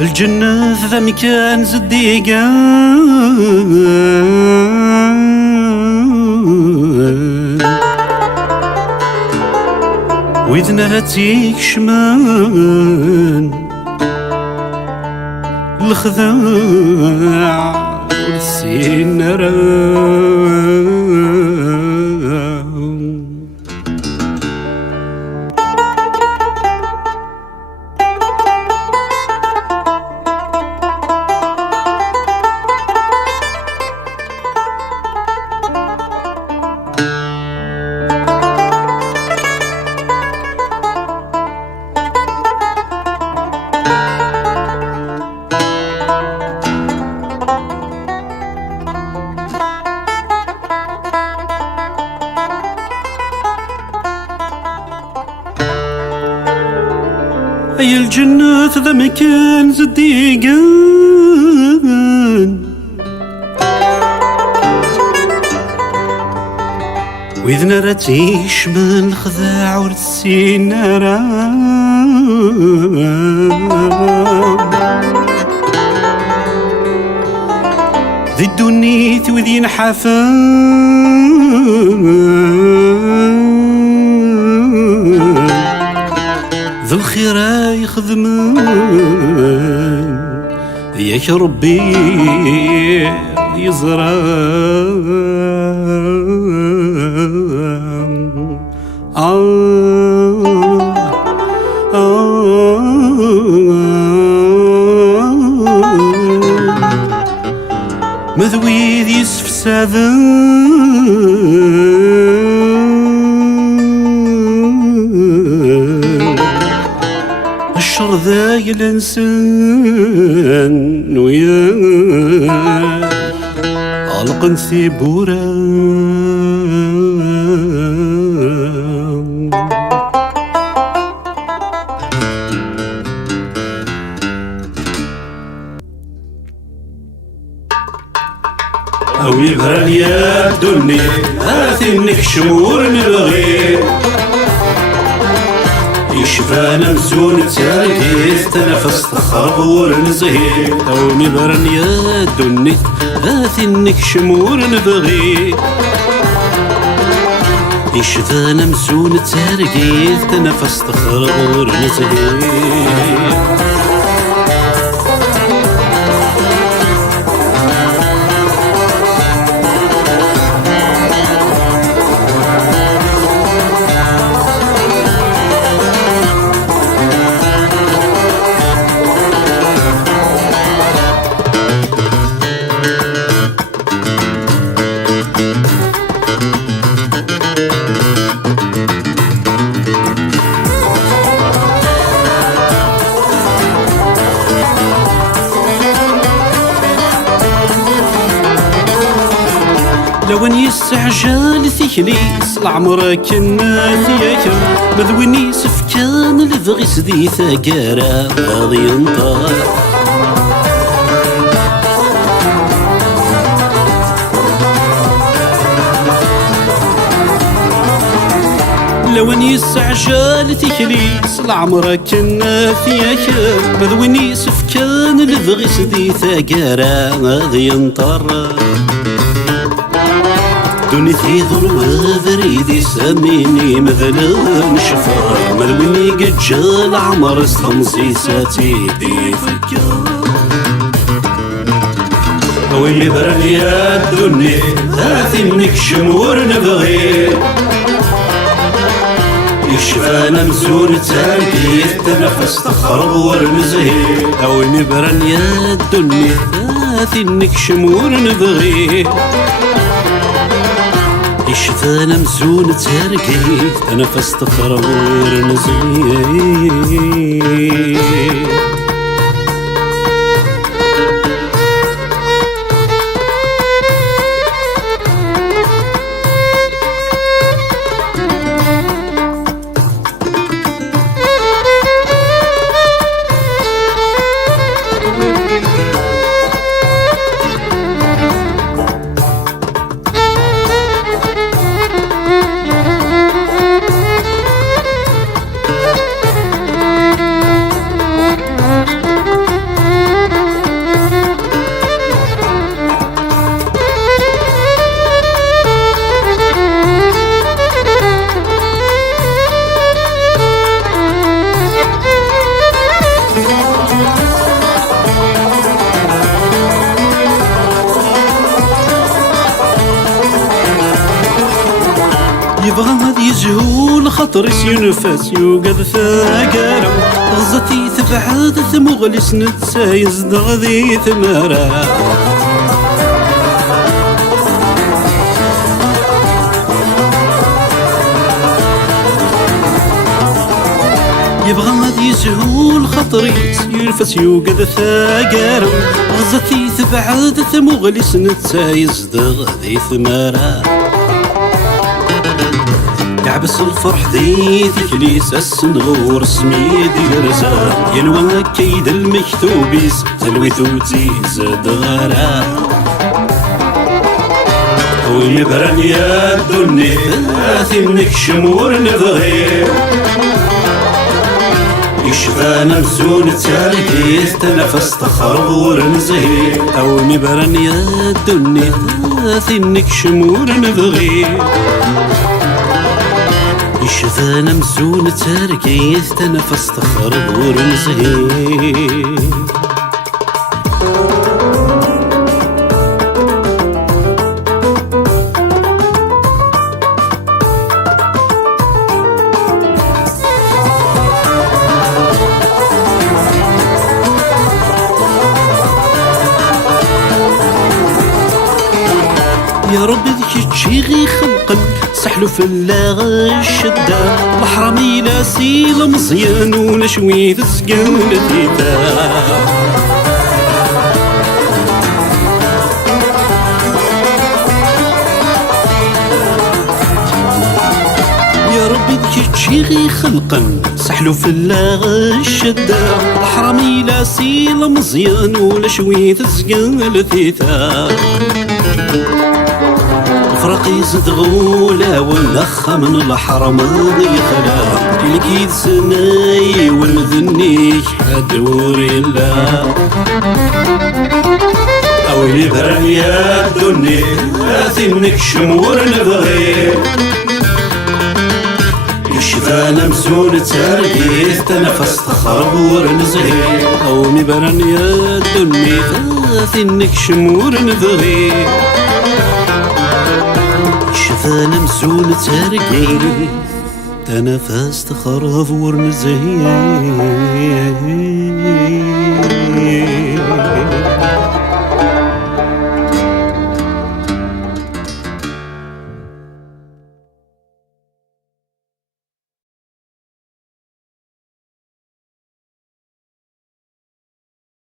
الجنة ذا مكان زديقة وإذن راتيك شمان الخذاع والسنرا أي الجنة ذا مكان زديقان وإذن راتيش من الخذاع والسنارة ذي الدنيت وذي نحافان ذو الخير يخدمان ياك ربي يزرع مذوي ذي سفساذن الشر ذا الانسان وياه علق ثبورا أو يبهر يا الدنيا هاثنك شمور نبغي يشفانا مزون تاكيز تنفس تخرب ورنزهي أو مبرن يا الدنيا هاثنك شمور نبغي يشفانا مزون تاكيز تنفس تخرب ورنزهي لوين يستعجل ثيكليس العمرك الناثيك مذوين يسفكان الفغيس ذي ثقارة غاضي ينطار لوين يستعجل ثيكليس العمرك الناثيك مذوين يسفكان الفغيس ذي ثقارة غاضي ينطار دنيتي ظلوة فريدي ساميني مثلا شفار ملوني قد جال عمر استمزي ساتي دي فكار ويلي برن يا الدنيا هاثنك شمور نبغي يشفانا مزون تاكي التنفس تخرب ورمزهي ويلي برن يا الدنيا هاثنك شمور نبغي يشفانا مزون تاركي تنفس تخرب ورمزهي يبغى هذا يجهول خاطري ينفس يوقظ ثاقارة غزتي تبعد ثمغلس نتسايز دغذي ثمارة يبغى هذا يجهول خاطري ينفس يوقظ ثاقارة غزتي تبعد ثمغلس نتسايز دغذي ثمارة يعبس الفرح ذي تكليس السنغور سميد الرزاق ينوى كيد المكتوبيس تلويث وتيز دغارا ويبرن يا الدنيا ثلاثي منك شمور نبغي يشفانا مزون تالكيث تنفس تخرب ورنزهي او نبرن يا الدنيا ثلاثي منك شمور نبغي شفانا مزون تاركيث تنفس تخرب ورنزهي يا ربي ذيك تشيغي خلقا سحلو في اللاغ الشدة الحرامي لا سيل مزيان ولا شوية سقال ثيتا يا ربي ذيك تشيغي خلقا سحلو في اللاغ الشدة الحرامي لا سيل مزيان ولا شوية سقال ثيتا فرقي زد غولة والنخ من الحرم يخلا الكيد سناي والمذنيك حدوري الله او يبرن يا الدنيا لاثي منك شمور نبغي يشفانا مسون تاركيث تنفس تخرب ورنزهي او نبرن يا الدنيا لاثي منك شمور نبغي شفانا مسون تاركي تنفس تخرف ورنزهي